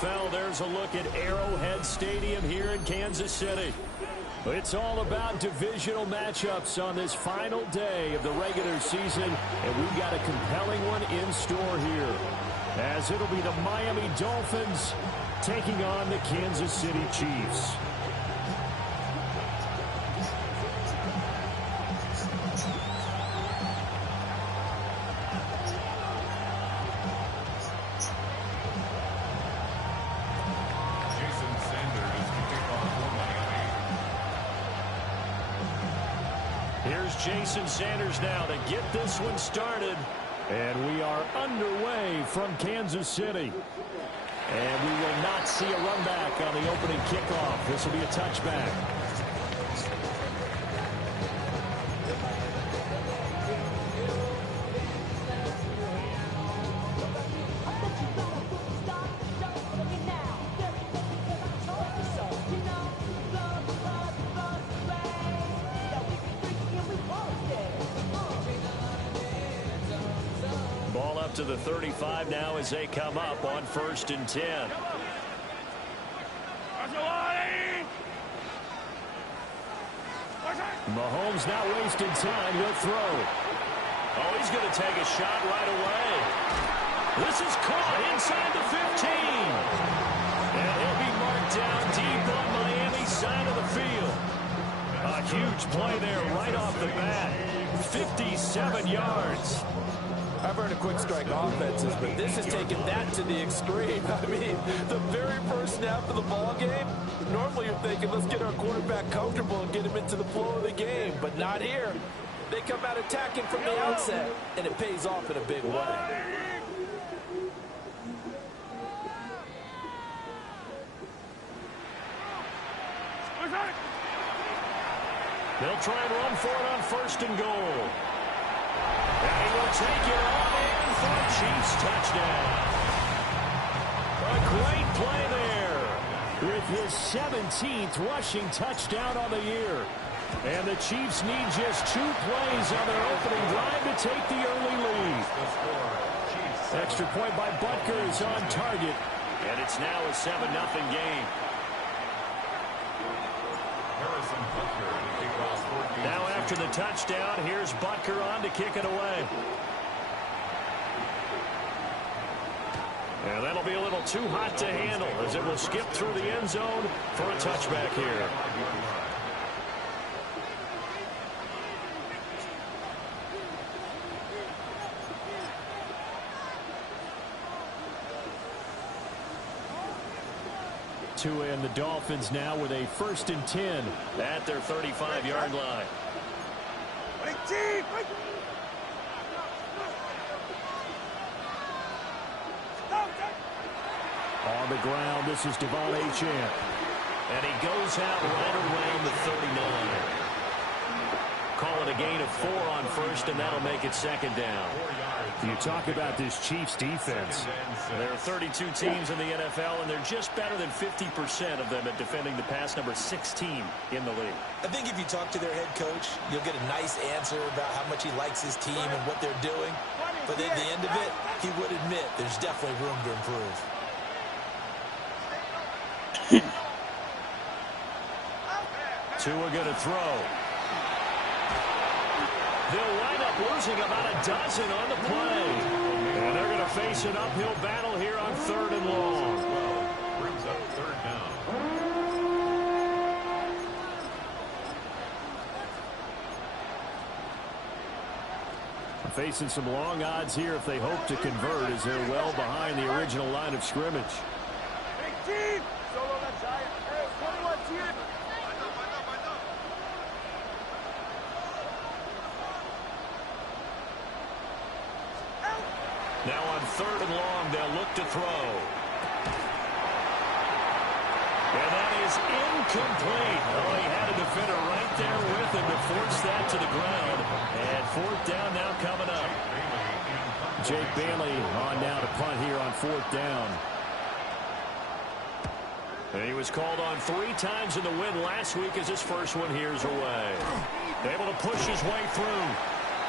There's a look at Arrowhead Stadium here in Kansas City. It's all about divisional matchups on this final day of the regular season, and we've got a compelling one in store here, as it'll be the Miami Dolphins taking on the Kansas City Chiefs. Here's Jason Sanders now to get this one started. And we are underway from Kansas City. And we will not see a run back on the opening kickoff. This will be a touchback. Ball up to the 35 now as they come up on 1st and 10. Mahomes not wasting time. He'll throw. Oh, he's going to take a shot right away. This is caught inside the 15. And he'll be marked down deep on Miami's side of the field. A huge play there right off the bat. 57 yards. I've heard of quick strike offenses, but this is taking that to the extreme. I mean, the very first snap of the ball game, normally you're thinking, let's get our quarterback comfortable and get him into the flow of the game, but not here. They come out attacking from the outset, and it pays off in a big way. They'll try and run for it on 1st and goal. And he will take it on in for a Chiefs touchdown. A great play there with his 17th rushing touchdown on the year. And the Chiefs need just 2 plays on their opening drive to take the early lead. Extra point by Butker is on target. And it's now a 7-0 game. Now after the touchdown, here's Butker on to kick it away. And that'll be a little too hot to handle as it will skip through the end zone for a touchback here. To end the Dolphins now with a 1st and 10 at their 35-yard line. On the ground, this is Devon Achane. And he goes out right around the 39. Call it a gain of 4 on 1st, and that'll make it 2nd down. You talk about this Chiefs defense. There are 32 teams in the NFL, and they're just better than 50% of them at defending the pass, number 16 in the league. I think if you talk to their head coach, you'll get a nice answer about how much he likes his team and what they're doing. But at the end of it, he would admit there's definitely room to improve. Tua going to throw. They'll wind up losing about a dozen on the play. And they're going to face an uphill battle here on 3rd and long. Brings up 3rd down. Facing some long odds here if they hope to convert, as they're well behind the original line of scrimmage. Now on 3rd and long, they'll look to throw. And that is incomplete. Oh, he had a defender right there with him to force that to the ground. And 4th down now coming up. Jake Bailey on now to punt here on 4th down. And he was called on 3 times in the win last week as his first one here's away. Able to push his way through.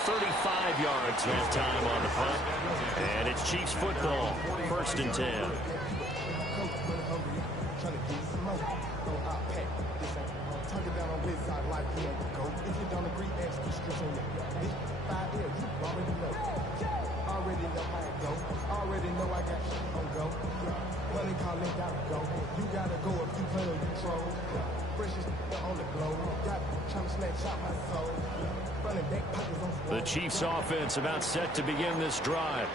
35 yards halftime on the punt. And it's Chiefs football. 1st and 10. The Chiefs offense about set to begin this drive.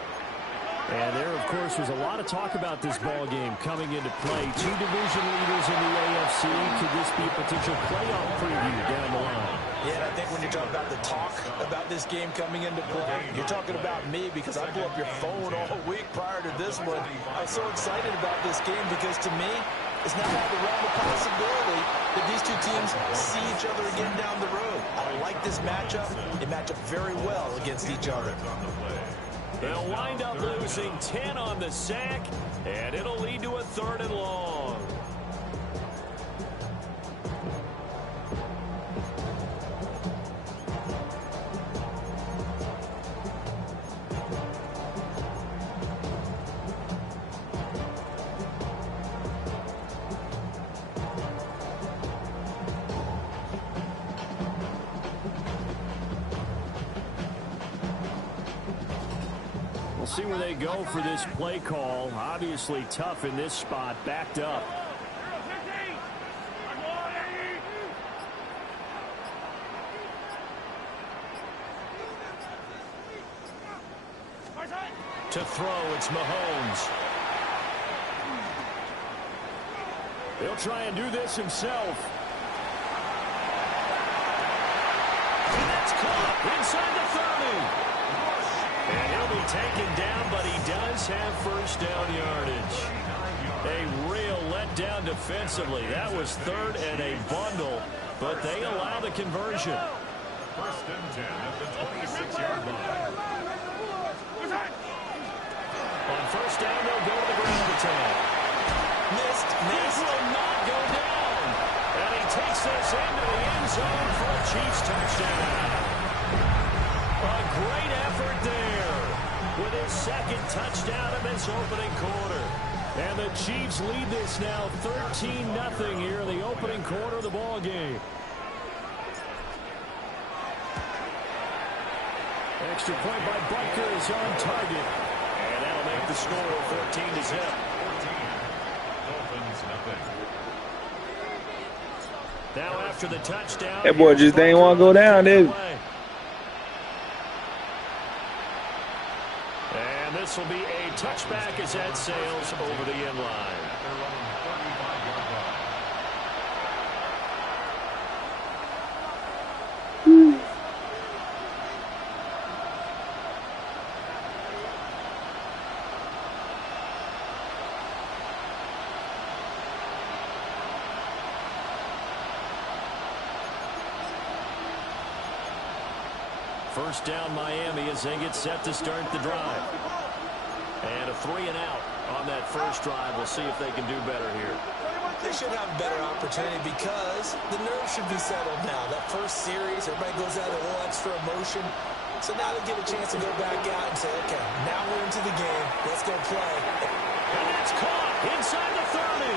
And there, of course, was a lot of talk about this ball game coming into play. Two division leaders in the AFC. Could this be a potential playoff preview down the line? Yeah, and I think when you talk about the talk about this game coming into play, you're talking about me because I blew up your phone all week prior to this one. I was so excited about this game because to me, it's not out of the realm of possibility that these two teams see each other again down the road. I like this matchup. They match up very well against each other. They'll wind up losing 10 on the sack, and it'll lead to a 3rd and long. We'll see where they go for this play call. Obviously tough in this spot, backed up. To throw, it's Mahomes. He'll try and do this himself. And that's caught inside the 30. And he'll be taken down, but he does have first down yardage. A real letdown defensively. That was 3rd and a bundle, but they allow the conversion. 1st and 10 at the 26-yard line. On first down, they'll go to the ground attack. Missed. This will not go down. And he takes this into the end zone for a Chiefs touchdown. A great effort there with his 2nd touchdown in this opening quarter. And the Chiefs lead this now 13-0 here in the opening quarter of the ball game. Extra point by Butker is on target. And that'll make the score 14-0. Dolphins, nothing. Now after the touchdown. That boy just didn't want to go down, did he? And this will be a touchback as that sails over the end line. First down Miami as they get set to start the drive. And a 3 and out on that first drive. We'll see if they can do better here. They should have a better opportunity because the nerves should be settled now. That first series, everybody goes out a little extra emotion. So now they get a chance to go back out and say, okay, now we're into the game. Let's go play. And that's caught inside the 30.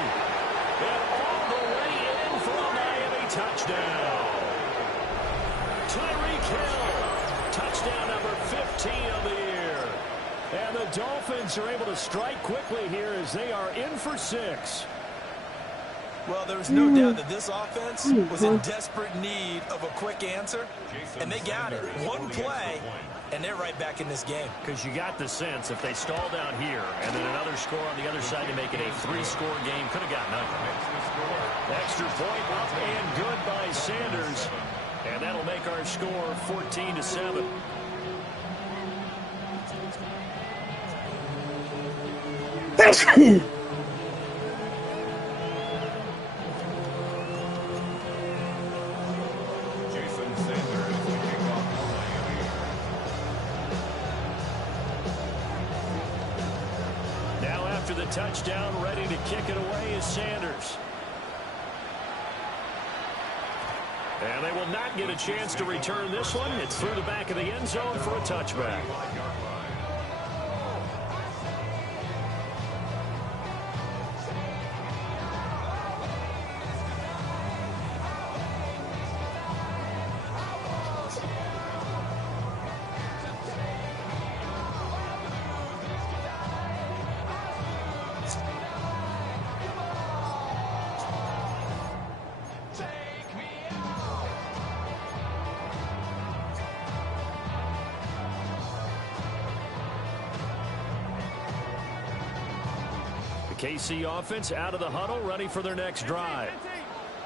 And all the way in for a Miami touchdown. Tyreek Hill. Touchdown number 15 of the year. And the Dolphins are able to strike quickly here as they are in for 6. Well, there's no doubt that this offense was in desperate need of a quick answer, and they got it. One play, and they're right back in this game. Because you got the sense if they stall down here and then another score on the other side to make it a 3-score game, could have got nothing. Extra point up and good by Sanders. And that'll make our score 14-7. Now after the touchdown, ready to kick it away is Sanders. And they will not get a chance to return this one. It's through the back of the end zone for a touchback. KC offense out of the huddle, ready for their next drive.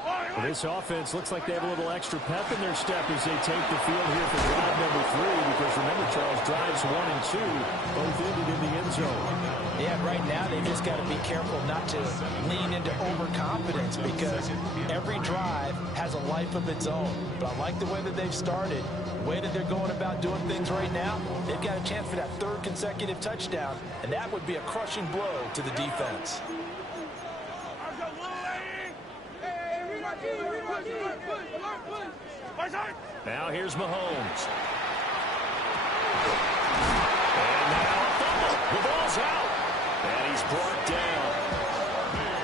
Well, this offense looks like they have a little extra pep in their step as they take the field here for drive number 3, because remember, Charles, drives 1 and 2 both ended in the end zone. Yeah, right now they've just got to be careful not to lean into overconfidence, because every drive has a life of its own. But I like the way that they've started, the way that they're going about doing things right now. They've got a chance for that 3rd consecutive touchdown, and that would be a crushing blow to the defense. Now here's Mahomes. And now a fumble. The ball's out. And he's brought down.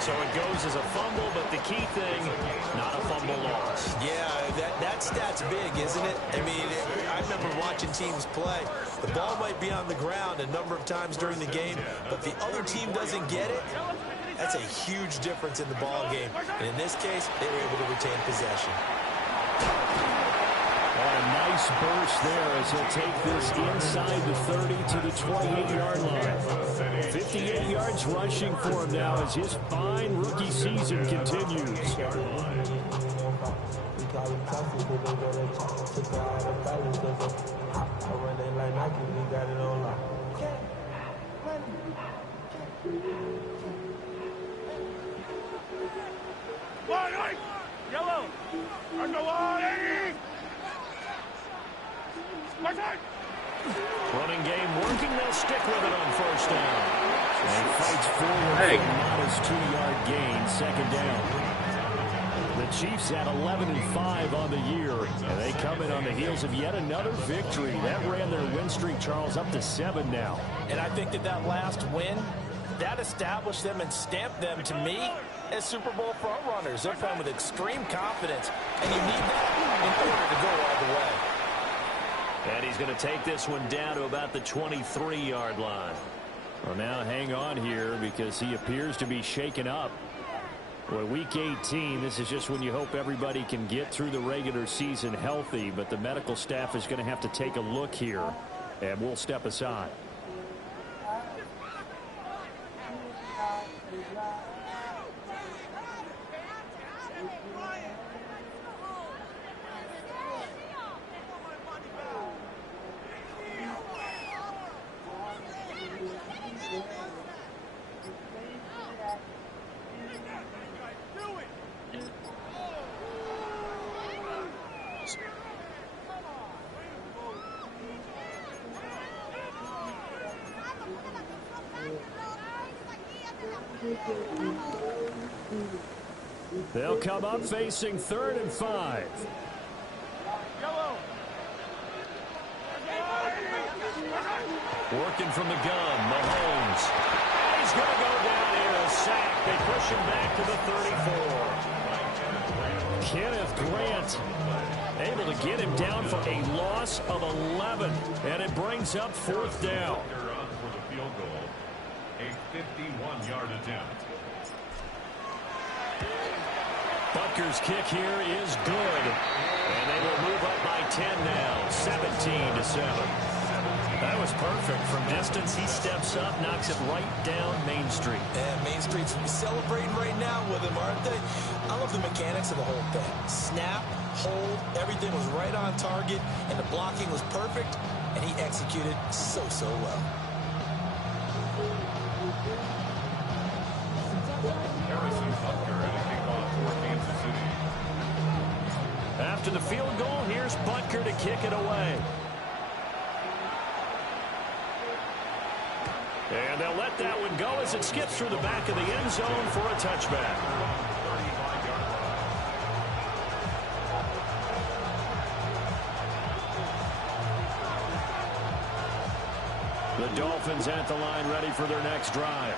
So it goes as a fumble, but the key thing, not a fumble loss. Yeah, that stat's big, isn't it? I mean, I remember watching teams play. The ball might be on the ground a number of times during the game, but the other team doesn't get it. That's a huge difference in the ball game. And in this case, they were able to retain possession. And a nice burst there as he'll take this inside the 30 to the 28-yard line. 58 yards rushing for him now as his fine rookie season continues. Yellow! Running game working. They'll stick with it on first down. And he fights forward for a modest 2-yard gain, 2nd down. The Chiefs at 11-5 on the year, and they come in on the heels of yet another victory. That ran their win streak, Charles, up to 7 now. And I think that last win, that established them and stamped them, to me, as Super Bowl front runners. They're playing with extreme confidence, and you need that in order to go all the way. And he's going to take this one down to about the 23-yard line. Well, now hang on here, because he appears to be shaken up. Well, week 18, this is just when you hope everybody can get through the regular season healthy, but the medical staff is going to have to take a look here, and we'll step aside. They'll come up facing 3rd and 5. Working from the gun, Mahomes. He's going to go down here, a sack. They push him back to the 34. Kenneth Grant able to get him down for a loss of 11, and it brings up 4th down. For the field goal, a 51-yard attempt. Butker's kick here is good, and they will move up by 10 now, 17-7. That was perfect. From distance, he steps up, knocks it right down Main Street. And Main Street's celebrating right now with him, aren't they? I love the mechanics of the whole thing. Snap, hold, everything was right on target, and the blocking was perfect, and he executed so well. Harrison Butker at a kickoff for Kansas City. After the field goal, here's Butker to kick it away. And they'll let that one go as it skips through the back of the end zone for a touchback. The Dolphins at the line, ready for their next drive.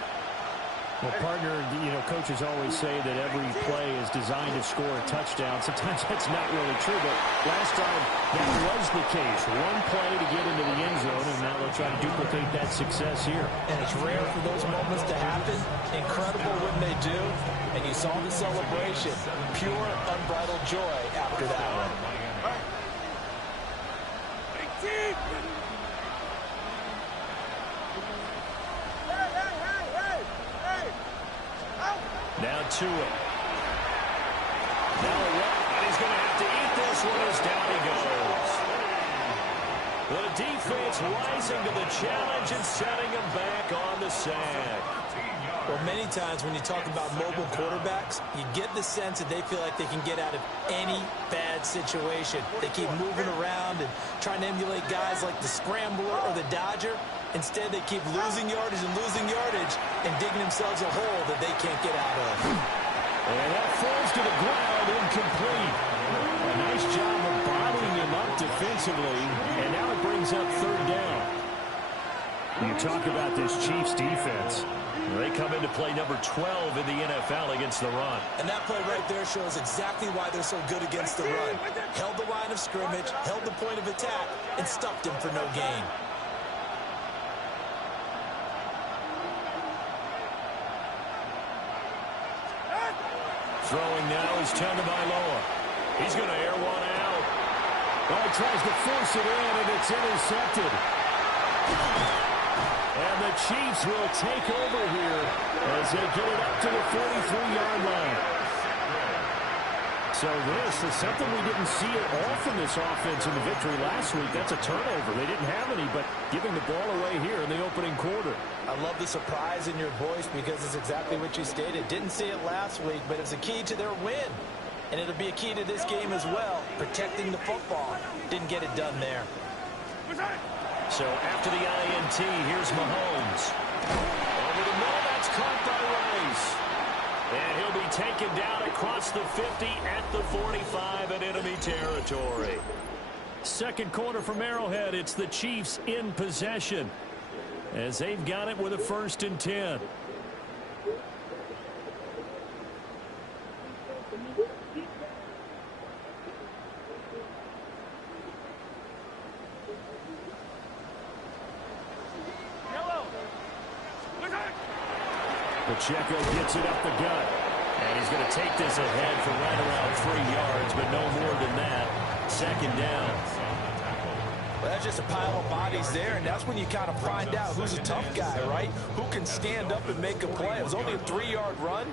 Well, partner, you know, coaches always say that every play is designed to score a touchdown. Sometimes that's not really true, but last time that was the case. One play to get into the end zone, and now they'll try to duplicate that success here. And it's rare for those moments to happen. Incredible when they do. And you saw the celebration. Pure, unbridled joy after that one. Now to it. Now and he's going to have to eat this one as down he goes. The defense rising to the challenge and setting him back on the sack. Well, many times when you talk about mobile quarterbacks, you get the sense that they feel like they can get out of any bad situation. They keep moving around and trying to emulate guys like the Scrambler or the Dodger. Instead, they keep losing yardage and digging themselves a hole that they can't get out of. And that falls to the ground, incomplete. A nice job of bottling him up defensively, and now it brings up third down. You talk about this Chiefs defense. They come into play number 12 in the NFL against the run. And that play right there shows exactly why they're so good against the run. Held the line of scrimmage, held the point of attack, and stuffed him for no gain. Throwing now is Tagovailoa. He's going to air one out. Oh, he tries to force it in, and it's intercepted. And the Chiefs will take over here as they get it up to the 43-yard line. So this is something we didn't see at all from this offense in the victory last week. That's a turnover. They didn't have any, but giving the ball away here in the opening quarter. I love the surprise in your voice because it's exactly what you stated. Didn't see it last week, but it's a key to their win. And it'll be a key to this game as well, protecting the football. Didn't get it done there. So after the INT, here's Mahomes. Over the middle, that's caught by Rice. And he'll be taken down across the 50 at the 45 in enemy territory. Second quarter from Arrowhead, it's the Chiefs in possession as they've got it with a 1st and 10. Pacheco gets it up the gut. And he's going to take this ahead for right around 3 yards, but no more than that. 2nd down. Well, that's just a pile of bodies there, and that's when you kind of find out who's a tough guy, right? Who can stand up and make a play. It was only a 3-yard run,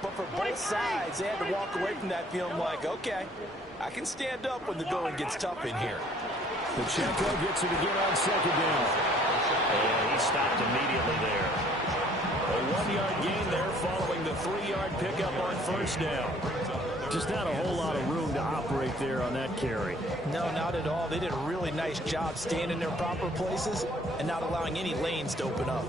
but for both sides, they had to walk away from that feeling like, okay, I can stand up when the going gets tough in here. Pacheco gets it again on 2nd down. And he stopped immediately there. A 1-yard gain there following the 3-yard pickup on 1st down. Just not a whole lot of room to operate there on that carry. No, not at all. They did a really nice job staying in their proper places and not allowing any lanes to open up.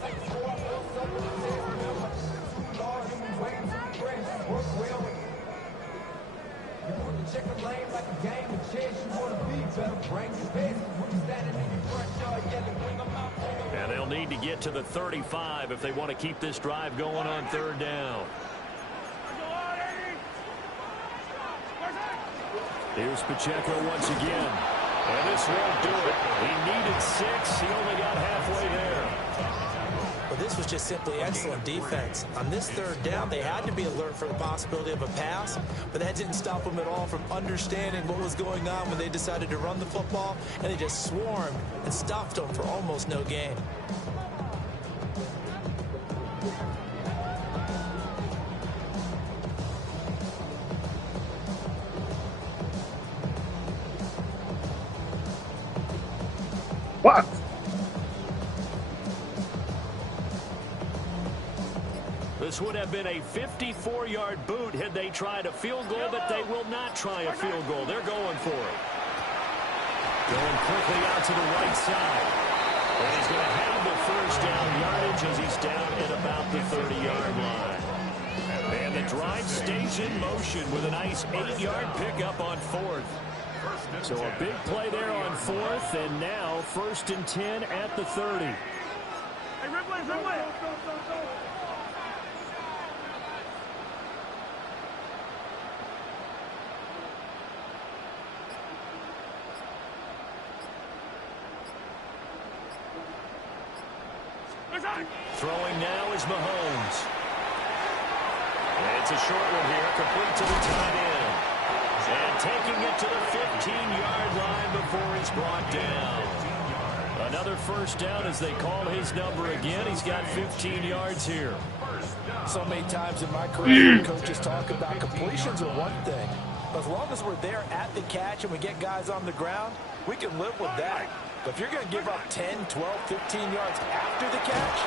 And they'll need to get to the 35 if they want to keep this drive going on 3rd down. Here's Pacheco once again. And this won't do it. He needed 6. He only got halfway there. Well, this was just simply excellent defense. On this 3rd down, they had to be alert for the possibility of a pass, but that didn't stop them at all from understanding what was going on when they decided to run the football, and they just swarmed and stuffed them for almost no gain. What? This would have been a 54-yard boot had they tried a field goal, but they will not try a field goal. They're going for it. Going quickly out to the right side. And he's going to have the 1st down yardage as he's down at about the 30-yard line. And the drive stays in motion with a nice 8-yard pickup on 4th. So a big play there on 4th, and now 1st and 10 at the 30. Hey, Ridley. Throwing now is Mahomes. And it's a short one here, complete to the tight end. And taking it to the 15-yard line before he's brought down. Another 1st down as they call his number again. He's got 15 yards here. So many times in my career, coaches talk about completions are one thing. But as long as we're there at the catch and we get guys on the ground, we can live with that. But if you're going to give up 10, 12, 15 yards after the catch,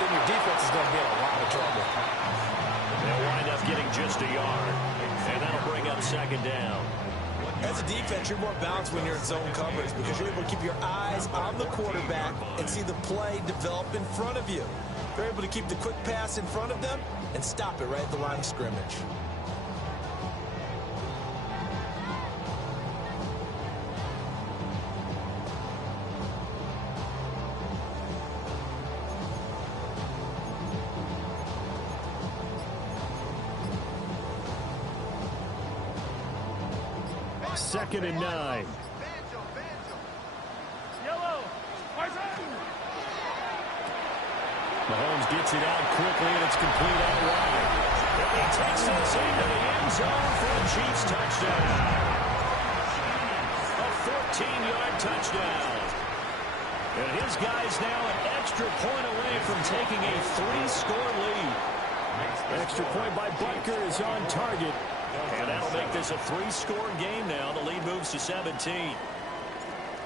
then your defense is going to be in a lot of trouble. They'll wind up getting just a yard, and that'll bring up second down. As a defense, you're more balanced when you're in zone coverage because you're able to keep your eyes on the quarterback and see the play develop in front of you. They're able to keep the quick pass in front of them and stop it right at the line of scrimmage. Second and 9. Yellow. Mahomes gets it out quickly, and it's complete out wide. And he takes this into the end zone for a Chiefs touchdown. A 14-yard touchdown. And his guy's now an extra point away from taking a 3-score lead. Extra point by Butker is on target. And that'll make this a 3-score game now. The lead moves to 17.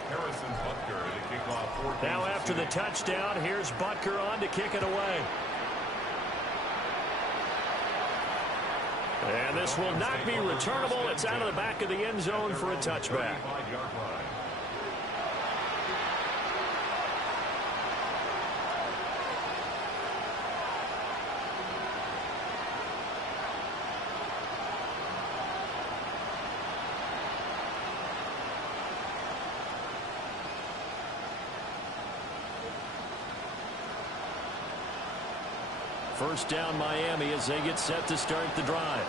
Harrison Butker to kick off. Now after the touchdown, here's Butker on to kick it away. And this will not be returnable. It's out of the back of the end zone for a touchback. First down Miami as they get set to start the drive.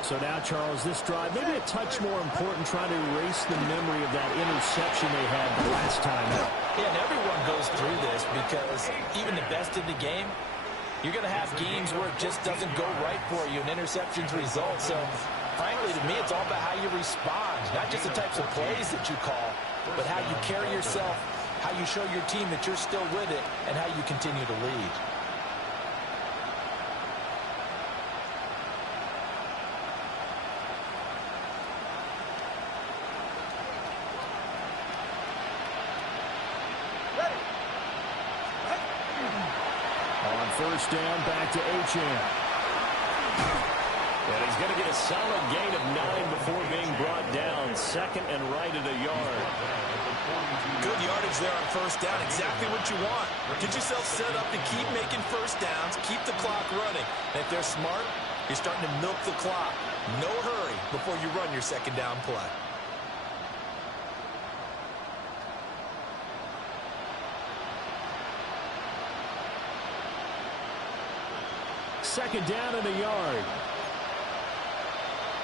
So now, Charles, this drive maybe a touch more important, trying to erase the memory of that interception they had the last time out. Yeah, and everyone goes through this because even the best in the game, you're going to have games where it just doesn't go right for you and interceptions result. So, frankly, to me, it's all about how you respond, not just the types of plays that you call, but how you carry yourself, how you show your team that you're still with it, and how you continue to lead. First down, back to Achane. And he's going to get a solid gain of 9 before being brought down. Second and right at a yard. Good yardage there on first down. Exactly what you want. Get yourself set up to keep making first downs, keep the clock running. And if they're smart, you're starting to milk the clock. No hurry before you run your second down play. Second down in the yard.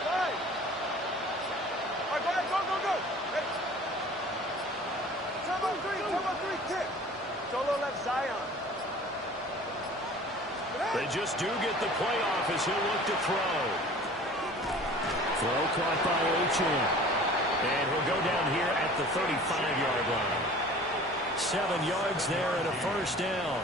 Hey. All right, go ahead, go. Hey. Turbo 3, kick. Solo left Zion. They just do get the playoff as he'll look to throw. Throw caught by Achane. And he'll go down here at the 35-yard line. 7 yards there and a first down.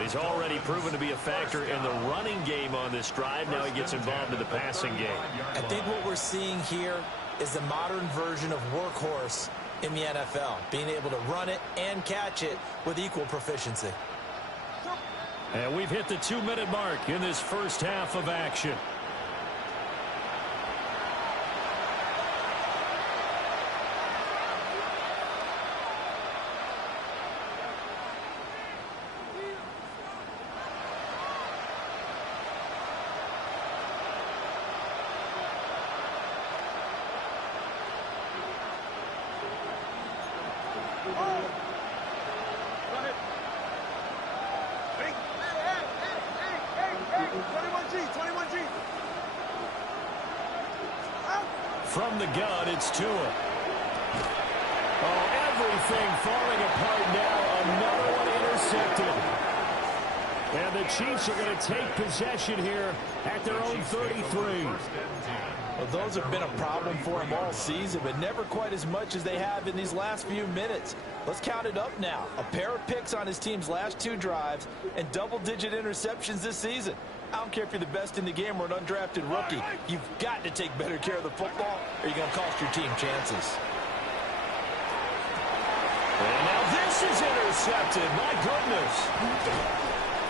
He's already proven to be a factor in the running game on this drive. Now he gets involved in the passing game. I think what we're seeing here is the modern version of workhorse in the NFL, being able to run it and catch it with equal proficiency. And we've hit the 2-minute mark in this first half of action. From the gun, it's Tua. Oh, everything falling apart now. Another one intercepted. And the Chiefs are going to take possession here at their own 33. Well, those have been a problem for them all season, but never quite as much as they have in these last few minutes. Let's count it up now. A pair of picks on his team's last 2 drives and double-digit interceptions this season. I don't care if you're the best in the game or an undrafted rookie. You've got to take better care of the football or you're going to cost your team chances. And now this is intercepted. My goodness.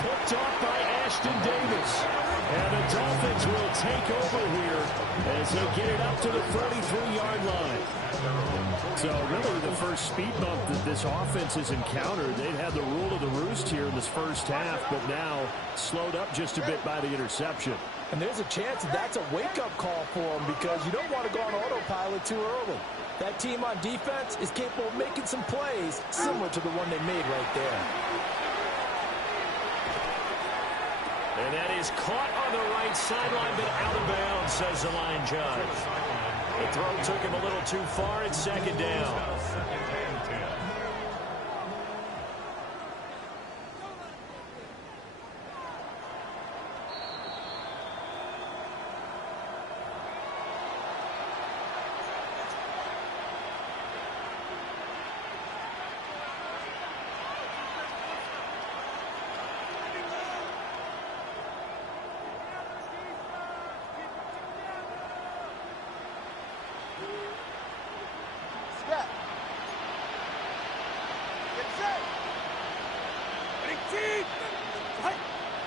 Picked off by Ashton Davis. And the Dolphins will take over here as they get it up to the 33-yard line. So really the first speed bump that this offense has encountered, they've had the rule of the roost here in this first half, but now slowed up just a bit by the interception. And there's a chance that that's a wake-up call for them because you don't want to go on autopilot too early. That team on defense is capable of making some plays similar to the one they made right there. And that is caught on the right sideline, but out of bounds, says the line judge. The throw took him a little too far. It's second down.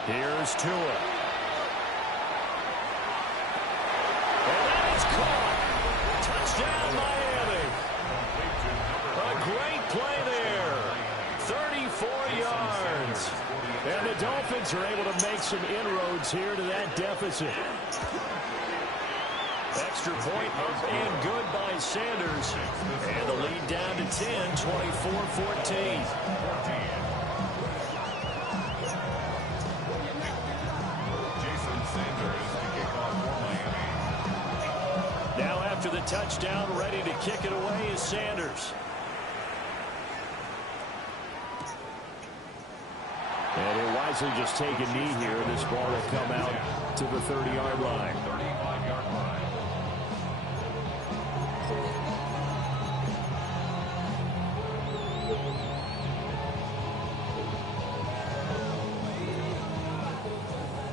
Here's Tua. And that is caught. Touchdown, Miami. A great play there. 34 yards. And the Dolphins are able to make some inroads here to that deficit. Extra point up and good by Sanders. And the lead down to 10, 24-14. Now after the touchdown, ready to kick it away is Sanders. And he'll wisely just take a knee here. This ball will come out to the 30-yard line.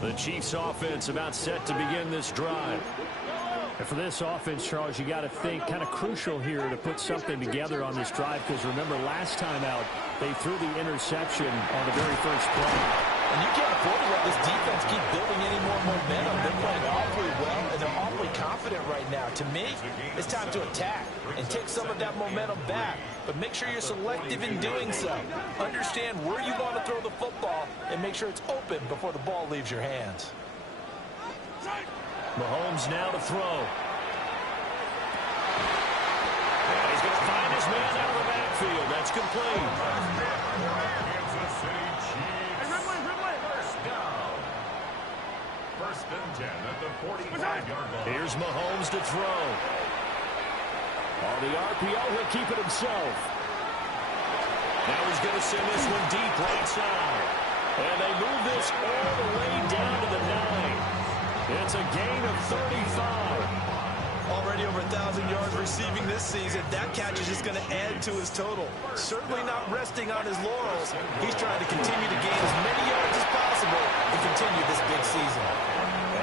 The Chiefs offense about set to begin this drive. And for this offense, Charles, you got to think kind of crucial here to put something together on this drive, because remember last time out they threw the interception on the very first play. And you can't afford to let this defense keep building any more momentum. They're playing awfully well, and they're awfully confident right now. To me, it's time to attack and take some of that momentum back. But make sure you're selective in doing so. Understand where you want to throw the football and make sure it's open before the ball leaves your hands. Mahomes now to throw. And he's going to find his man out of the backfield. That's complete. Kansas City Chiefs. First down. First and 10 at the 45-yard line. Here's Mahomes to throw. On the RPO, he'll keep it himself. Now he's going to send this one deep right side. And they move this all the way down to the 9. It's a gain of 35. Already over 1,000 yards receiving this season. That catch is just going to add to his total. Certainly not resting on his laurels. He's trying to continue to gain as many yards as possible and continue this big season.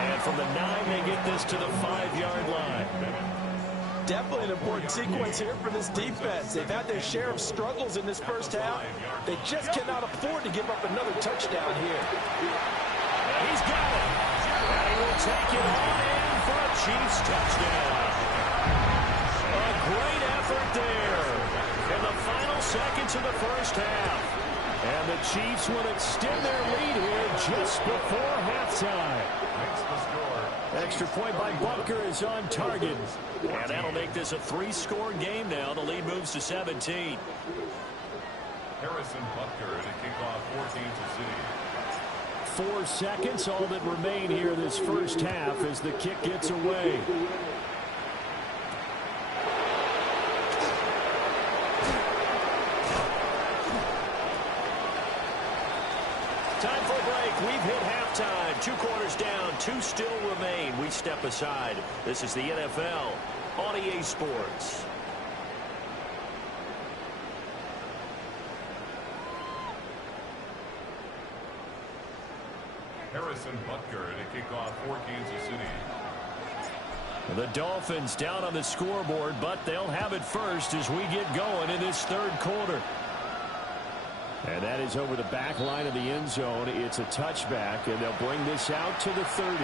And from the 9, they get this to the 5-yard line. Definitely an important sequence here for this defense. They've had their share of struggles in this first half. They just cannot afford to give up another touchdown here. And he's got it. And he will take it on in for a Chiefs touchdown. A great effort there in the final seconds of the first half. And the Chiefs will extend their lead here just before halftime. Extra point by Butker is on target. And that'll make this a 3-score game now. The lead moves to 17. Harrison Butker to kick off 14 to 4 seconds, all that remain here this first half as the kick gets away. Time for a break. 2 quarters down, 2 still remain. We step aside. This is the NFL on EA Sports. Harrison Butker to kick off for Kansas City. The Dolphins down on the scoreboard, but they'll have it first as we get going in this 3rd quarter. And that is over the back line of the end zone. It's a touchback, and they'll bring this out to the 30.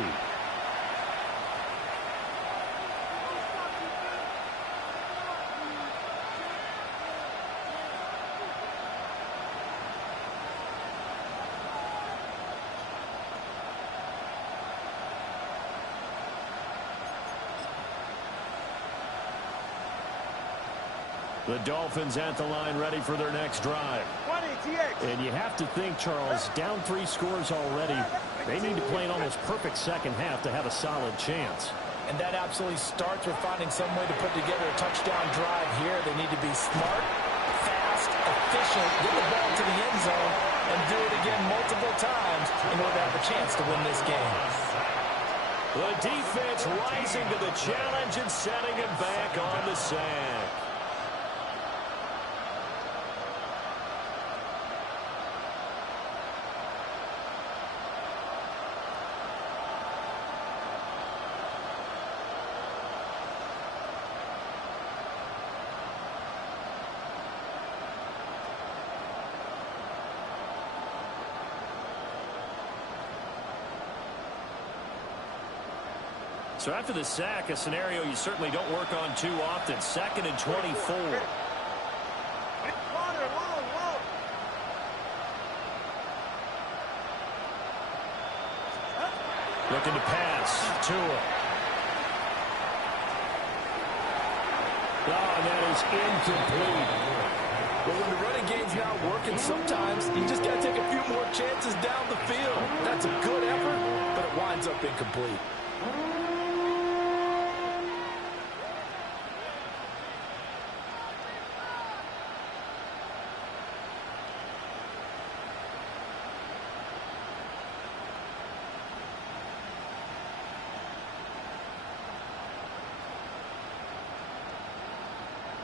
The Dolphins at the line ready for their next drive. 20, TX. And you have to think, Charles, down 3 scores already. They need to play an almost perfect second half to have a solid chance. And that absolutely starts with finding some way to put together a touchdown drive here. They need to be smart, fast, efficient, get the ball to the end zone, and do it again multiple times in order to have a chance to win this game. The defense rising to the challenge and setting him back on the sack. So after the sack, a scenario you certainly don't work on too often. 2nd and 24. Looking to pass. Tua. Oh, that is incomplete. Well, when the running game's not working, sometimes you just got to take a few more chances down the field. That's a good effort, but it winds up incomplete.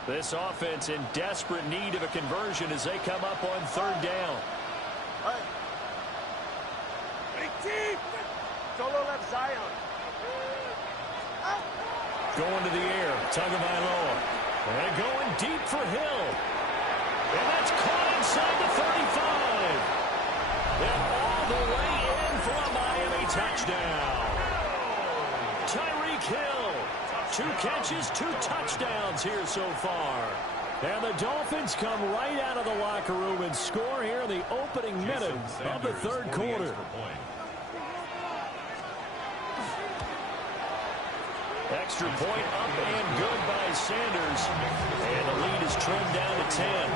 This offense in desperate need of a conversion as they come up on 3rd down. Solo left Zion. Going to the air. Tagovailoa. And going deep for Hill. And that's caught inside the 35. And all the way in for a Miami touchdown. Tyreek Hill. 2 catches, 2 touchdowns here so far. And the Dolphins come right out of the locker room and score here in the opening minute of the 3rd quarter. Extra point up and good by Sanders. And the lead is trimmed down to 10.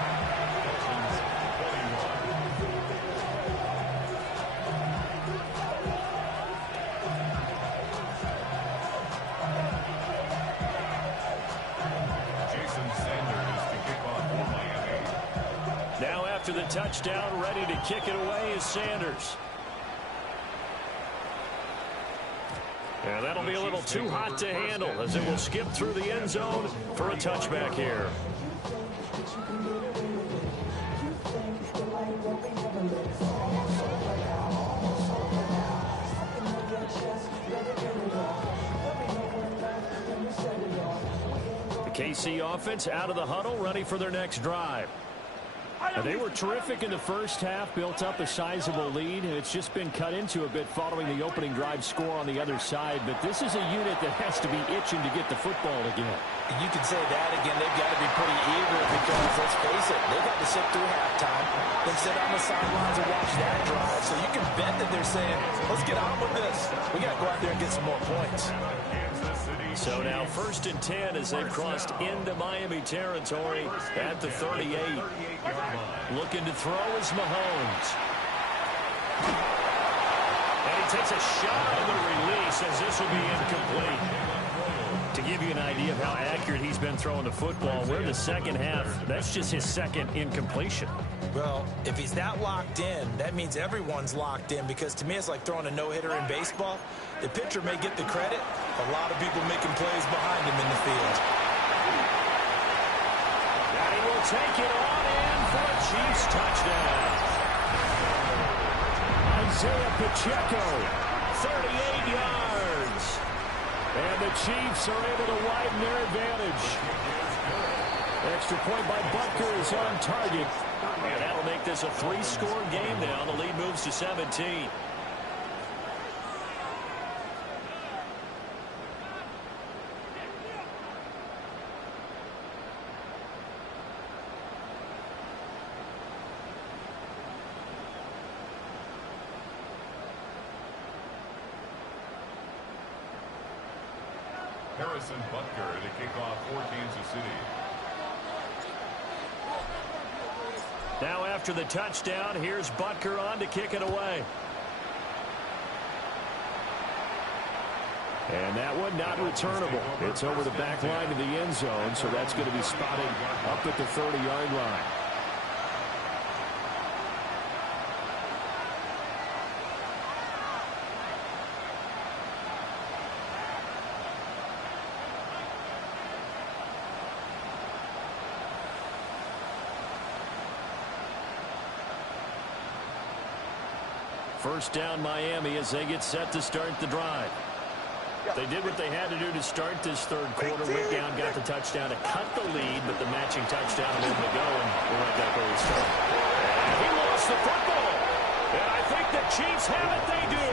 Now after the touchdown, ready to kick it away is Sanders. And that'll be a little too hot to handle as it will skip through the end zone for a touchback here. The KC offense out of the huddle, ready for their next drive. They were terrific in the first half, built up a sizable lead, and it's just been cut into a bit following the opening drive score on the other side. But this is a unit that has to be itching to get the football again. And you can say that again. They've got to be pretty eager because, let's face it, they've got to sit through halftime, then sit on the sidelines and watch that drive. So you can bet that they're saying, let's get on with this. We got to go out there and get some more points. So now 1st and 10 as they've crossed into Miami territory at the 38. Looking to throw is Mahomes. And he takes a shot on the release as this will be incomplete. To give you an idea of how accurate he's been throwing the football, we're in the second half. That's just his 2nd incompletion. Well, if he's that locked in, that means everyone's locked in, because to me it's like throwing a no-hitter in baseball. The pitcher may get the credit, a lot of people making plays behind him in the field. And he will take it on in for a Chiefs touchdown. Isaiah Pacheco, 38 yards. And the Chiefs are able to widen their advantage. Extra point by Butker is on target. And that'll make this a 3-score game now. The lead moves to 17. Harrison Butker to kick off for Kansas City. Now after the touchdown, here's Butker on to kick it away. And that one not returnable. It's over the back line of the end zone, so that's going to be spotted up at the 30-yard line. First down Miami as they get set to start the drive. They did what they had to do to start this third quarter. Went down, got the touchdown to cut the lead, but the matching touchdown a minute ago, and we're right back where we started. And he lost the football. And I think the Chiefs have it. They do.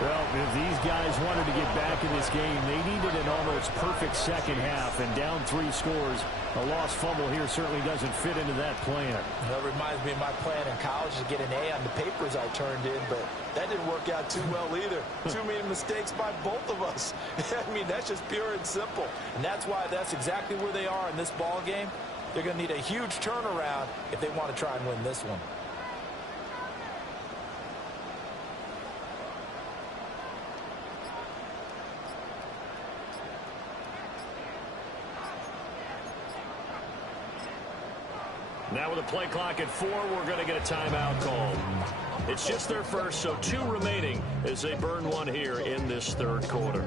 Well, if these guys wanted to get back in this game, they needed an almost perfect second half, and down 3 scores. A lost fumble here certainly doesn't fit into that plan. That reminds me of my plan in college to get an A on the papers I turned in, but that didn't work out too well either. Too many mistakes by both of us. I mean, that's just pure and simple. And that's why that's exactly where they are in this ball game. They're going to need a huge turnaround if they want to try and win this one. Now with a play clock at 4, we're going to get a timeout call. It's just their first, so 2 remaining as they burn one here in this third quarter.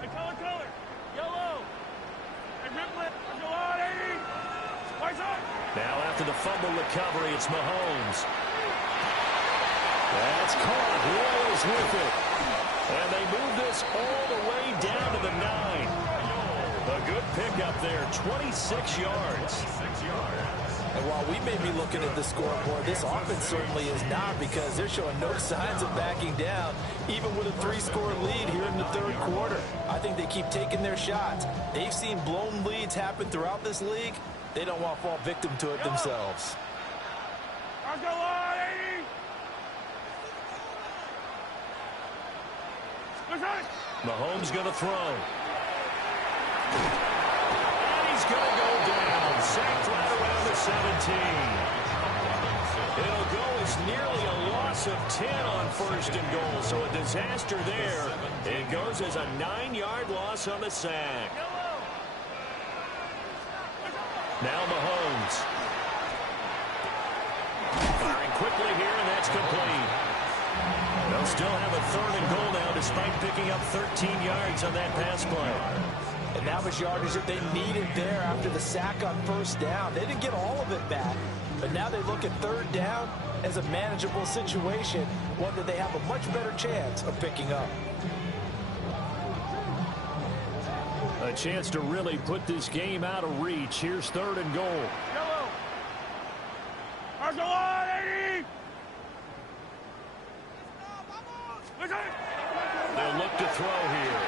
Hey, color. Yellow. Hey, Riplet. Go on, 80. Lights on. Now after the fumble recovery, it's Mahomes. That's caught. Royals with it. And they move this all the way down to the 9. A good pickup there, 26 yards. And while we may be looking at the scoreboard, this offense certainly is not, because they're showing no signs of backing down, even with a 3-score lead here in the third quarter. I think they keep taking their shots. They've seen blown leads happen throughout this league. They don't want to fall victim to it themselves. Go on, 80. Mahomes going to throw. And he's going to go down. Sacked right around the 17. It'll go as nearly a loss of 10 on first and goal. So a disaster there. It goes as a 9-yard loss on the sack. Now Mahomes. Firing quickly here, and that's complete. They'll still have a third and goal now despite picking up 13 yards on that pass play. And that was yardage that they needed there after the sack on first down. They didn't get all of it back, but now they look at third down as a manageable situation, one that they have a much better chance of picking up. A chance to really put this game out of reach. Here's third and goal. Yellow. Go on, 80. They'll look to throw here.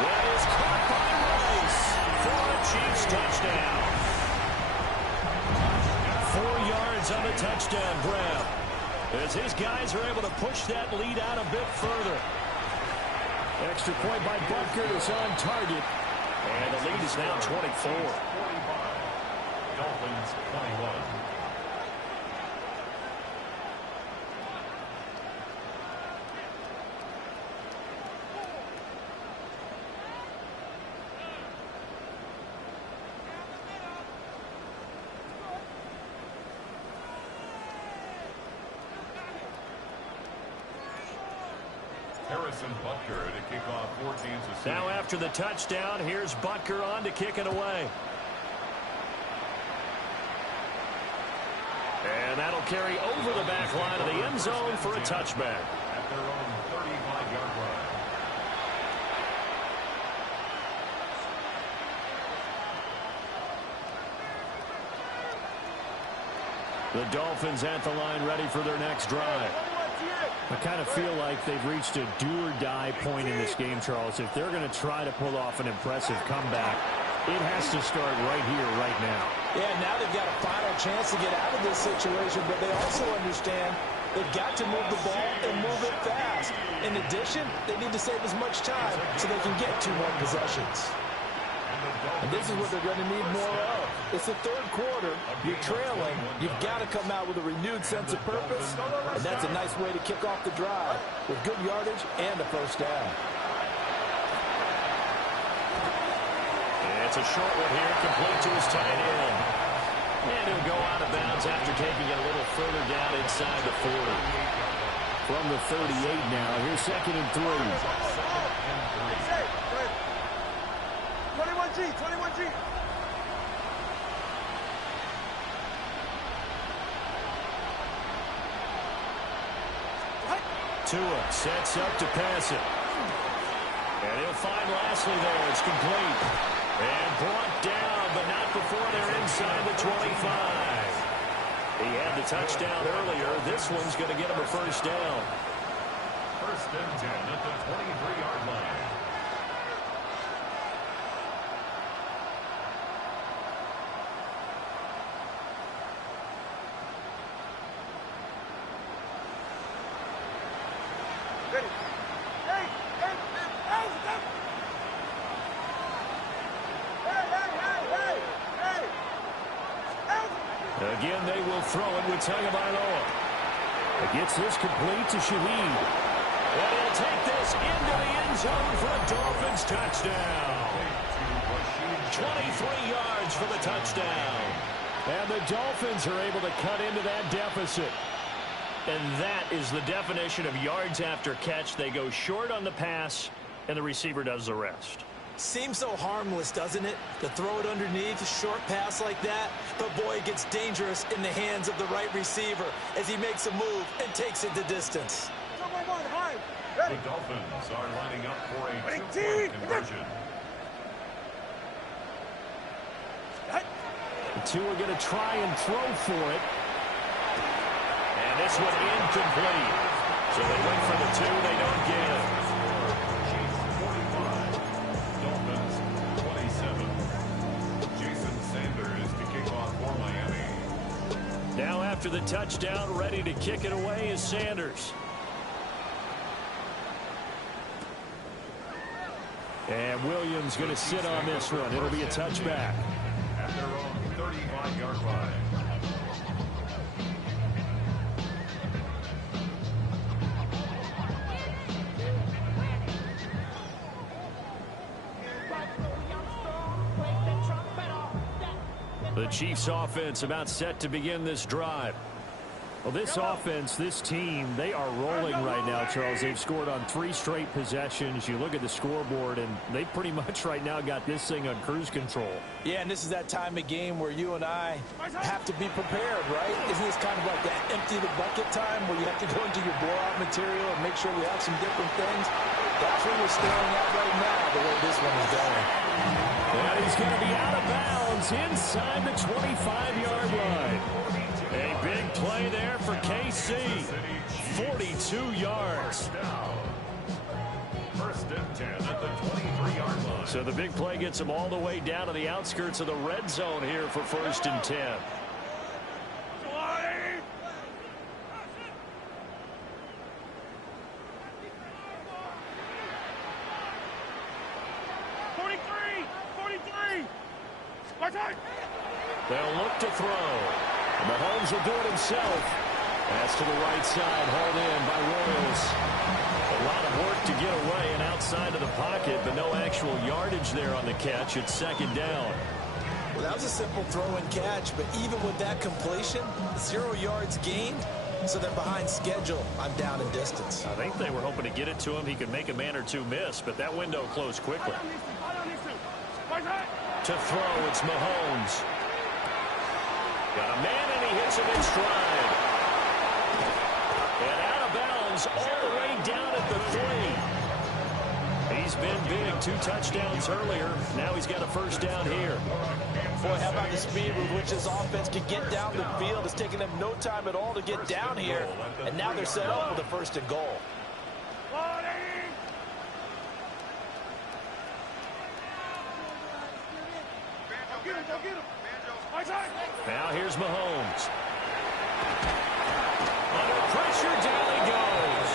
That is caught by Rice for a Chiefs touchdown. 4 yards on the touchdown grab, as his guys are able to push that lead out a bit further. Extra point by Butker is on target, and the lead is now 24. Dolphins 21. Harrison Butker to kick off 14th. Now after the touchdown, here's Butker on to kick it away. And that'll carry over the back line of the end zone for a touchback. At their own 35-yard line. The Dolphins at the line ready for their next drive. I kind of feel like they've reached a do-or-die point in this game, Charles. If they're going to try to pull off an impressive comeback, it has to start right here, right now. Yeah, now they've got a final chance to get out of this situation, but they also understand they've got to move the ball and move it fast. In addition, they need to save as much time so they can get 2 more possessions. And this is what they're going to need more of. It's the third quarter. You're trailing. You've got to come out with a renewed sense of purpose. And that's a nice way to kick off the drive with good yardage and a first down. It's a short one here, complete to his tight end. And he'll go out of bounds after taking it a little further down inside the 40. From the 38 now, here's 2nd and 3. 21G. Tua sets up to pass it. And he'll find Lashley there. It's complete. And brought down, but not before they're inside the 25. He had the touchdown earlier. This one's going to get him a first down. 1st and 10 at the 23-yard line. Again, they will throw it with Tagovailoa. Gets this complete to Shaheed. And he'll take this into the end zone for a Dolphins touchdown. 23 yards for the touchdown. And the Dolphins are able to cut into that deficit. And that is the definition of yards after catch. They go short on the pass, and the receiver does the rest. Seems so harmless, doesn't it? To throw it underneath, a short pass like that. But, boy, it gets dangerous in the hands of the right receiver as he makes a move and takes it the distance. The Dolphins are lining up for a 2-point conversion. Tua going to try and throw for it. And this one incomplete. So they went for the 2, they don't get it. Chiefs 45, Dolphins 27. Jason Sanders to kick off for Miami. Now after the touchdown, ready to kick it away is Sanders. And Williams going to sit on this one. It'll be a touchback. At their own 35-yard line. The Chiefs offense about set to begin this drive. Well, this offense, this team, they are rolling right now, Charles. They've scored on 3 straight possessions. You look at the scoreboard, and they pretty much right now got this thing on cruise control. Yeah, and this is that time of game where you and I have to be prepared, right? Isn't this kind of like that empty the bucket time where you have to go into your blowout material and make sure we have some different things? That's what we're staring at right now, the way this one is going. And he's going to be out of bounds inside the 25-yard line. A big play there for KC. 42 yards. 1st and 10 at the 23-yard line. So the big play gets them all the way down to the outskirts of the red zone here for 1st and 10. They'll look to throw. Mahomes will do it himself. Pass to the right side, hauled in by Royals. A lot of work to get away and outside of the pocket, but no actual yardage there on the catch. It's 2nd down. Well, that was a simple throw and catch, but even with that completion, 0 yards gained, so they're behind schedule. I'm down in distance. I think they were hoping to get it to him. He could make a man or two miss, but that window closed quickly. To throw, it's Mahomes. Got a man, and he hits him in stride. And out of bounds all the way down at the 3. He's been big. 2 touchdowns earlier. Now he's got a first down here. Boy, how about the speed with which this offense can get down the field? It's taken them no time at all to get down here. And now they're set up with a first and goal. Now here's Mahomes. Under pressure, down he goes.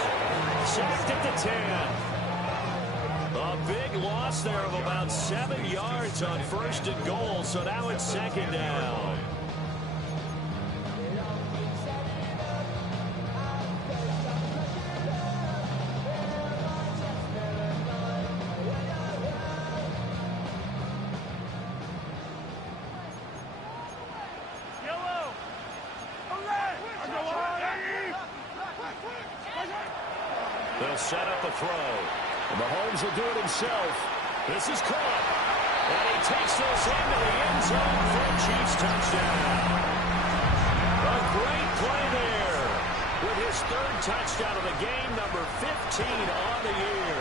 Sacked at the 10. A big loss there of about 7 yards on first and goal, so now it's second down. They'll set up a throw. Mahomes will do it himself. This is caught. And he takes this into the end zone for a Chiefs touchdown. A great play there with his 3rd touchdown of the game, number 15 on the year.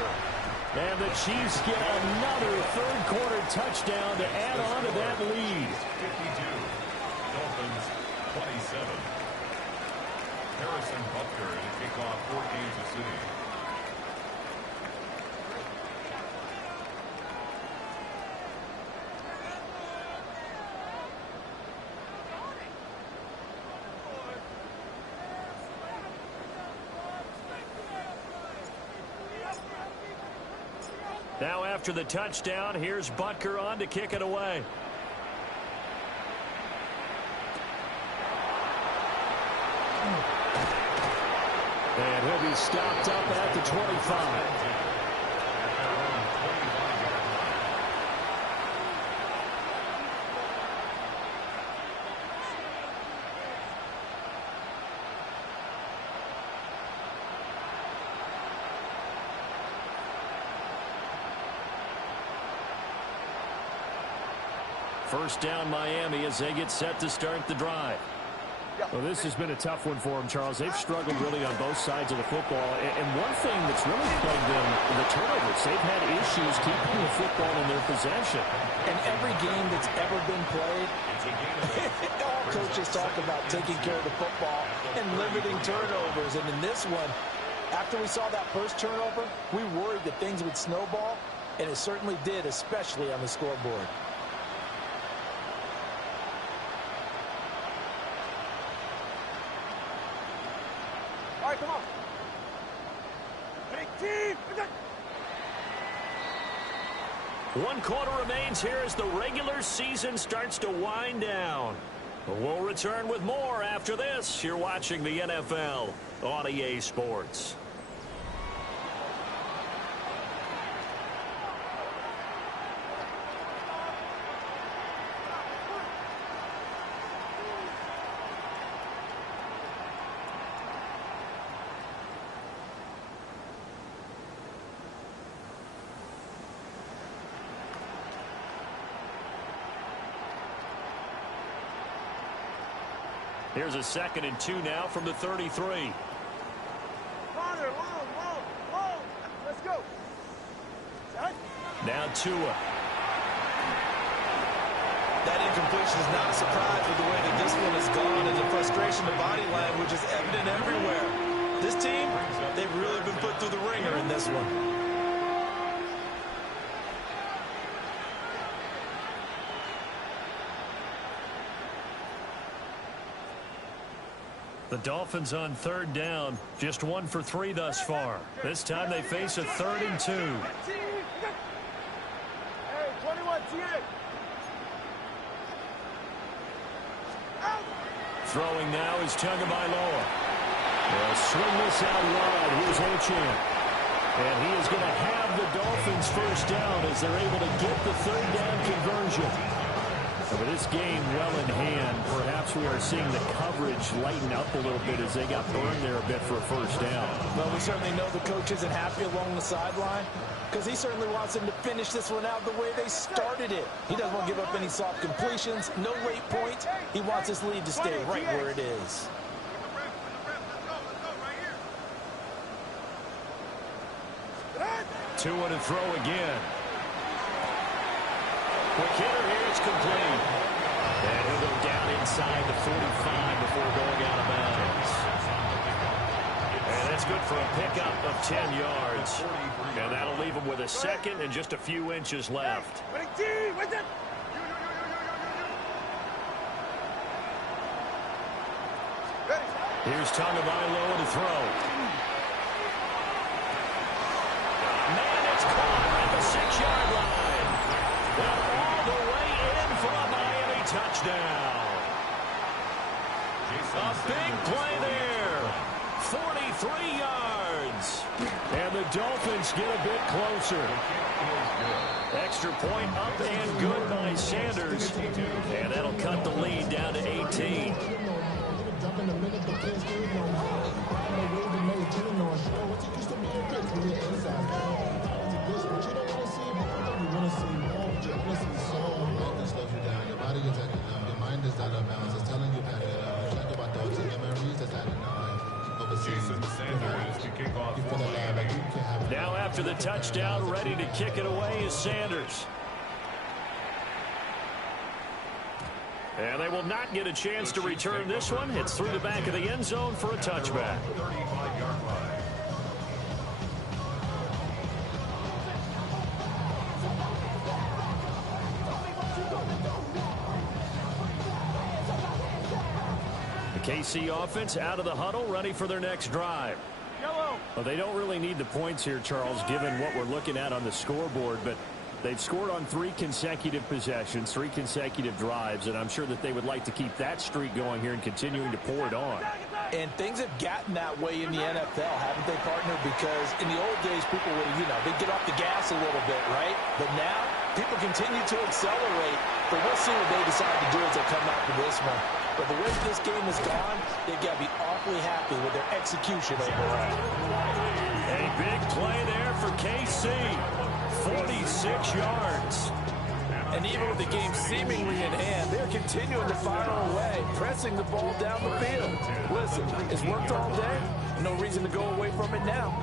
And the Chiefs get another 3rd quarter touchdown to add on to that lead. 52. Dolphins 27. Harrison Butker to kick off for Kansas City. Now after the touchdown, here's Butker on to kick it away. And he'll be stopped up at the 25. First down Miami as they get set to start the drive. Well, this has been a tough one for them, Charles. They've struggled really on both sides of the football. And one thing that's really plagued them, the turnovers. They've had issues keeping the football in their possession. And every game that's ever been played, all coaches talk about taking care of the football and limiting turnovers. And in this one, after we saw that first turnover, we worried that things would snowball, and it certainly did, especially on the scoreboard. All right, come on. Hey, team! 1 quarter remains here as the regular season starts to wind down. We'll return with more after this. You're watching the NFL on EA Sports. Here's a 2nd and 2 now from the 33. Long. Let's go. Set. Now Tua. That incompletion is not a surprise with the way that this one has gone, and the frustration of body language is evident everywhere. This team, they've really been put through the ringer in this one. The Dolphins on 3rd down, just 1 for 3 thus far. This time they face a 3rd and 2. Hey, 21, TA. Throwing now is Tagovailoa. They'll swing this out wide. Here's Ochan. And he is going to have the Dolphins first down as they're able to get the 3rd down conversion. With this game well in hand, perhaps we are seeing the coverage lighten up a little bit as they got burned there a bit for a first down. Well, we certainly know the coach isn't happy along the sideline because he certainly wants them to finish this one out the way they started it. He doesn't want to give up any soft completions, no late points. He wants his lead to stay right where it is. Two and a throw again. Quick hitter here, it's complete. And he'll go down inside the 45 before going out of bounds. And that's good for a pickup of 10 yards. And that'll leave him with a second and just a few inches left. Here's Tagovailoa to throw. Man, it's caught at the 6-yard line. And all the way in for a Miami touchdown. A big play there. 43 yards. And the Dolphins get a bit closer. Extra point up and good by Sanders. And that'll cut the lead down to 18. Now after the touchdown, ready to kick it away is Sanders. And they will not get a chance to return this one. It's through the back of the end zone for a touchback. The KC offense out of the huddle, ready for their next drive. Well, they don't really need the points here, Charles, given what we're looking at on the scoreboard, but they've scored on 3 consecutive possessions, 3 consecutive drives, and I'm sure that they would like to keep that streak going here and continuing to pour it on. And things have gotten that way in the NFL, haven't they, partner? Because in the old days, people would, they'd get off the gas a little bit, right? But now, people continue to accelerate. But we'll see what they decide to do as they come out for this one. But the way this game has gone, they've got to be awfully happy with their execution overall. A big play there for KC. 46 yards. And even with the game seemingly in hand, they're continuing to fire away, pressing the ball down the field. Listen, it's worked all day. No reason to go away from it now.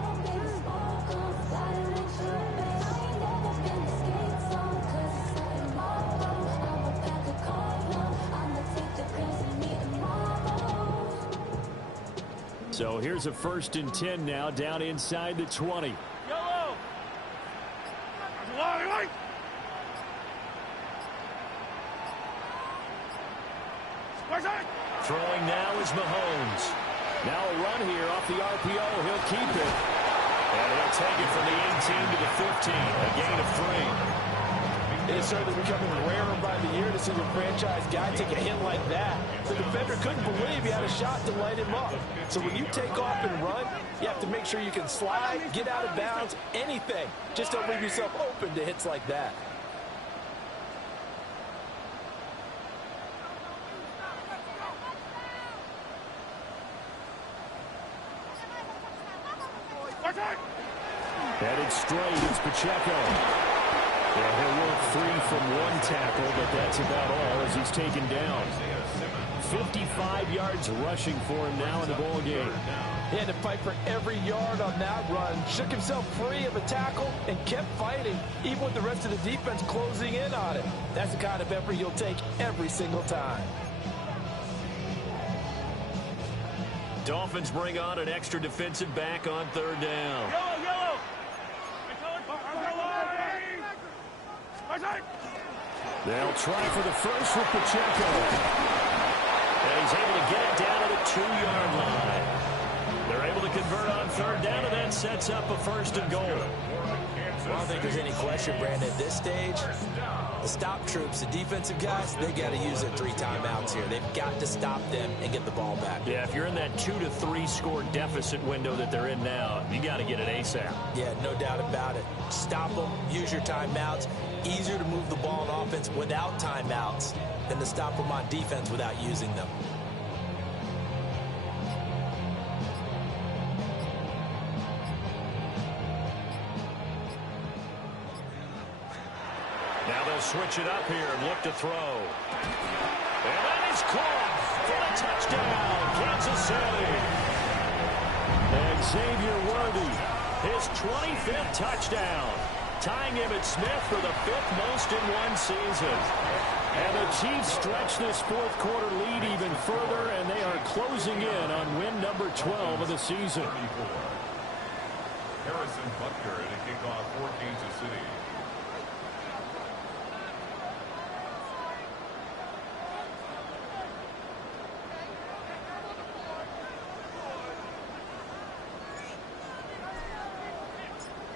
So here's a 1st and 10 now, down inside the 20. Yellow! Throwing now is Mahomes. Now a run here off the RPO. He'll keep it. And he'll take it from the 18 to the 15. A gain of 3. It is certainly becoming rarer by the year to see the franchise guy take a hit like that. The defender couldn't believe he had a shot to light him up. So when you take off and run, you have to make sure you can slide, get out of bounds, anything. Just don't leave yourself open to hits like that. Headed straight, it's Pacheco. Yeah, he'll work free from one tackle, but that's about all as he's taken down. 55 yards rushing for him now in the ball game. He had to fight for every yard on that run. Shook himself free of a tackle and kept fighting, even with the rest of the defense closing in on it. That's the kind of effort you'll take every single time. Dolphins bring on an extra defensive back on 3rd down. Yellow! They'll try for the first with Pacheco. And he's able to get it down to the 2-yard line. They're able to convert on 3rd down, and that sets up a 1st and goal. I don't think there's any question, Brandon, at this stage, the stop troops, the defensive guys, they got to use their 3 timeouts here. They've got to stop them and get the ball back. Yeah, if you're in that 2 to 3 score deficit window that they're in now, you got to get it ASAP. Yeah, no doubt about it. Stop them, use your timeouts, easier to move the ball on offense without timeouts than to stop them on defense without using them. Now they'll switch it up here and look to throw. And that is caught for a touchdown, Kansas City. And Xavier Worthy, his 25th touchdown, tying him at Smith for the 5th most in one season. And the Chiefs stretch this fourth quarter lead even further, and they are closing in on win number 12 of the season. Harrison Butker to kick off for Kansas City.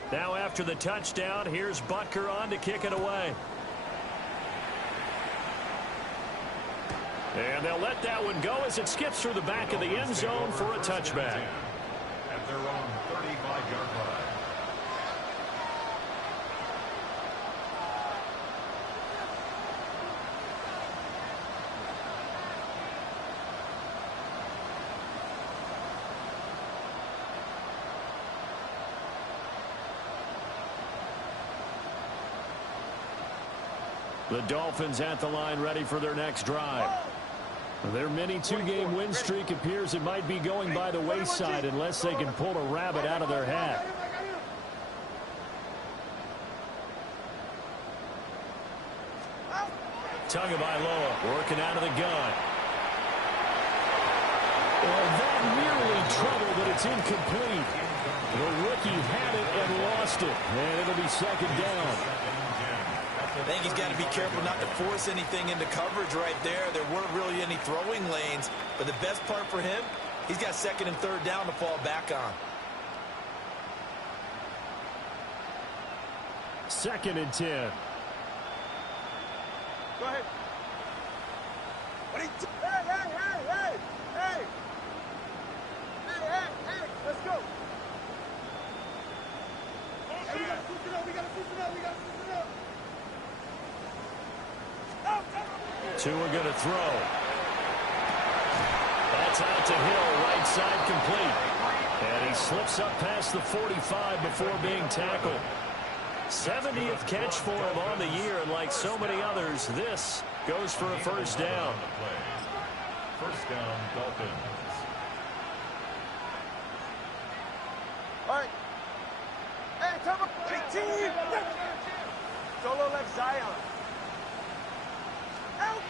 Now after the touchdown, here's Butker on to kick it away. And they'll let that one go as it skips through the back of the end zone for a touchback. At their own 35-yard line. The Dolphins at the line ready for their next drive. Their mini two-game win streak appears it might be going by the wayside unless they can pull a rabbit out of their hat. Tagovailoa working out of the gun. Well, that nearly trouble, but it's incomplete. The rookie had it and lost it, and it'll be second down. I think he's got to be careful not to force anything into coverage right there. There weren't really any throwing lanes, but the best part for him, he's got second and third down to fall back on. Second and 10. Go ahead. What are you doing? Hey! Hey, let's go. Hey, we got to switch it up. Tua going to throw. That's out to Hill, right side complete. And he slips up past the 45 before being tackled. 70th catch for him on the year, and like so many others, this goes for a first down. First down, Dolphins. All right. Hey, come on. JT. Solo left Zion. Help.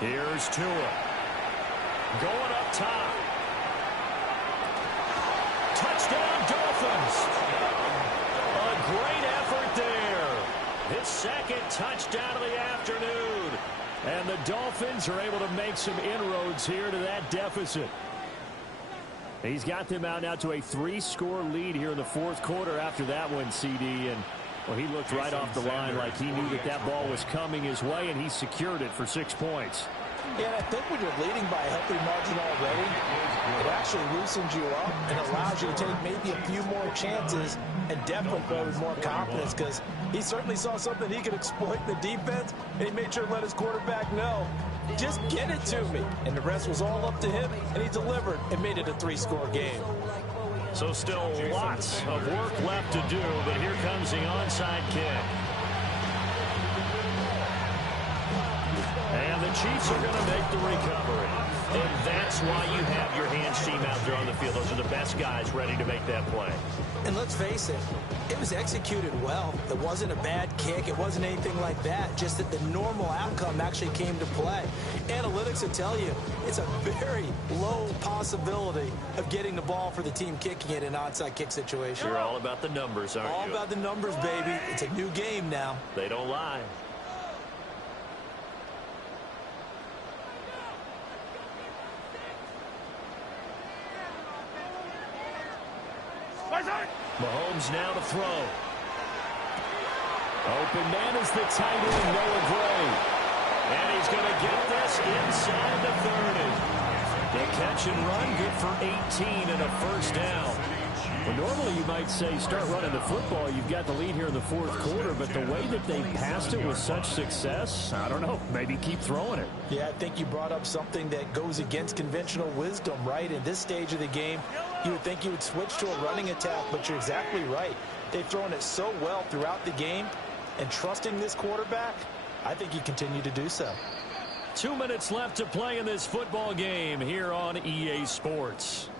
Here's Tua. Going up top. Touchdown, Dolphins. A great effort there. His second touchdown of the afternoon. And the Dolphins are able to make some inroads here to that deficit. He's got them out now to a 3-score lead here in the fourth quarter after that one, CD. And, well, he looked right off the line like he knew that that ball was coming his way, and he secured it for 6 points. Yeah, and I think when you're leading by a healthy margin already, it actually loosens you up and allows you to take maybe a few more chances and definitely play with more confidence, because he certainly saw something he could exploit in the defense, and he made sure to let his quarterback know, just get it to me. And the rest was all up to him, and he delivered and made it a 3-score game. So still lots of work left to do, but here comes the onside kick. And the Chiefs are going to make the recovery. And that's why you have your hands team out there on the field. Those are the best guys ready to make that play. And let's face it, it was executed well. It wasn't a bad kick. It wasn't anything like that. Just that the normal outcome actually came to play. Analytics will tell you it's a very low possibility of getting the ball for the team kicking it in an onside kick situation. You're all about the numbers, aren't you? All about the numbers, baby. It's a new game now. They don't lie. Mahomes now to throw. Open man is the tight end, Noah Gray. And he's going to get this inside the 30. The catch and run, good for 18 and a first down. Well, normally you might say start running the football. You've got the lead here in the fourth quarter, but the way that they passed it with such success, I don't know, maybe keep throwing it. Yeah, I think you brought up something that goes against conventional wisdom, right? In this stage of the game, you would think you would switch to a running attack, but you're exactly right. They've thrown it so well throughout the game, and trusting this quarterback, I think you continue to do so. 2 minutes left to play in this football game here on EA Sports.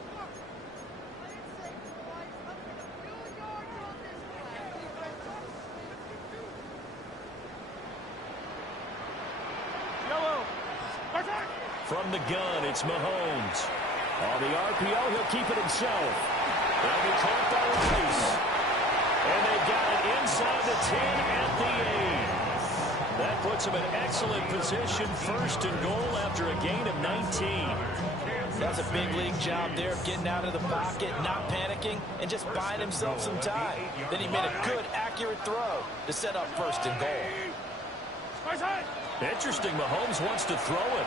From the gun, it's Mahomes. On the RPO, he'll keep it himself. They'll be caught by Rice. And they've got it inside the 10 at the 8. That puts him in excellent position, first and goal after a gain of 19. That's a big league job there of getting out of the pocket, not panicking, and just buying himself some time. Then he made a good, accurate throw to set up first and goal. Interesting, Mahomes wants to throw it.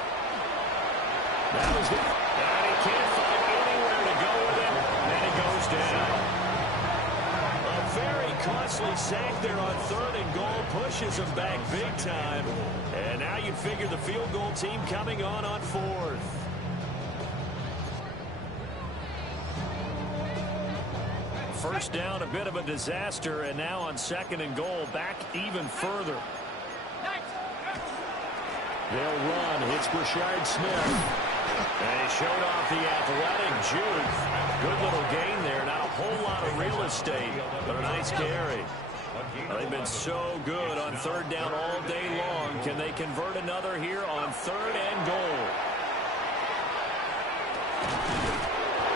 That was good. And he can't find anywhere to go with it, and he goes down. A very costly sack there on third and goal pushes him back big time. And now you'd figure the field goal team coming on fourth. First down, a bit of a disaster, and now on second and goal, back even further. They'll run. It's Brashard Smith. And he showed off the athletic juke. Good little gain there. Not a whole lot of real estate, but a nice carry. They've been so good on third down all day long. Can they convert another here on third and goal?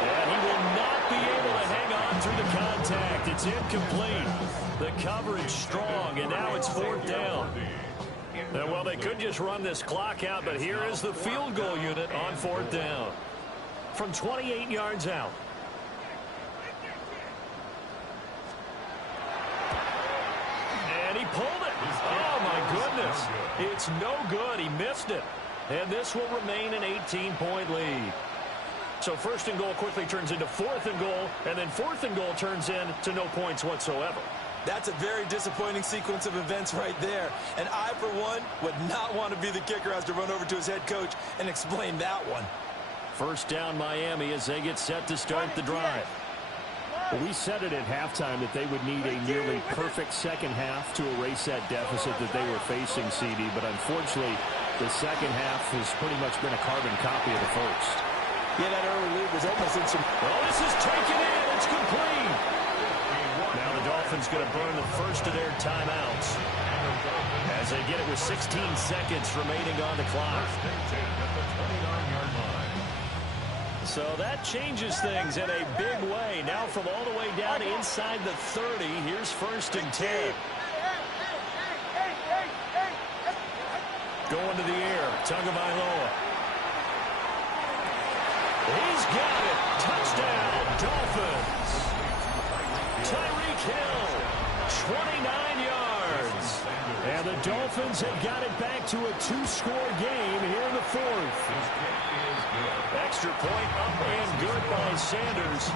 And he will not be able to hang on through the contact. It's incomplete. The coverage strong, and now it's fourth down. Well, they could just run this clock out, but here is the field goal unit on fourth down. From 28 yards out. And he pulled it. Oh, my goodness. It's no good. He missed it. And this will remain an 18-point lead. So first and goal quickly turns into fourth and goal, and then fourth and goal turns into no points whatsoever. That's a very disappointing sequence of events right there. And I, for one, would not want to be the kicker as to run over to his head coach and explain that one. First down Miami as they get set to start the drive. Well, we said it at halftime that they would need a nearly perfect second half to erase that deficit that they were facing, CD. But unfortunately, the second half has pretty much been a carbon copy of the first. Yeah, that early lead was almost in some... Well, this is taken in. It's complete. Now the Dolphins going to burn the first of their timeouts as they get it with 16 seconds remaining on the clock. So that changes things in a big way. Now from all the way down inside the 30, here's first and 10. Going to the air, Tagovailoa. He's got it. Touchdown, Dolphins. Tyreek Hill, 29 yards. And the Dolphins have got it back to a two-score game here in the fourth. Extra point up and good by Sanders.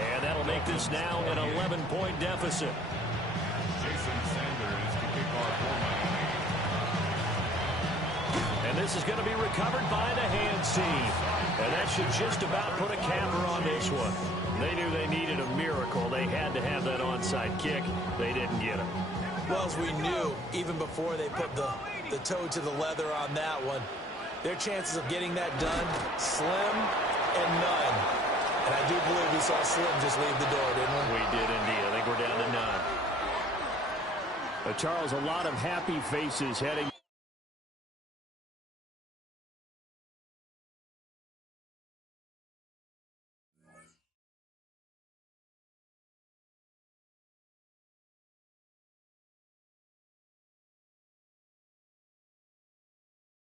And that'll make this now an 11-point deficit. And this is going to be recovered by the hands team. And that should just about put a capper on this one. They knew they needed a miracle. They had to have that onside kick. They didn't get it. Well, as we knew, even before they put the toe to the leather on that one, their chances of getting that done, slim and none. And I do believe we saw Slim just leave the door, didn't we? We did indeed. I think we're down to none. Charles, a lot of happy faces heading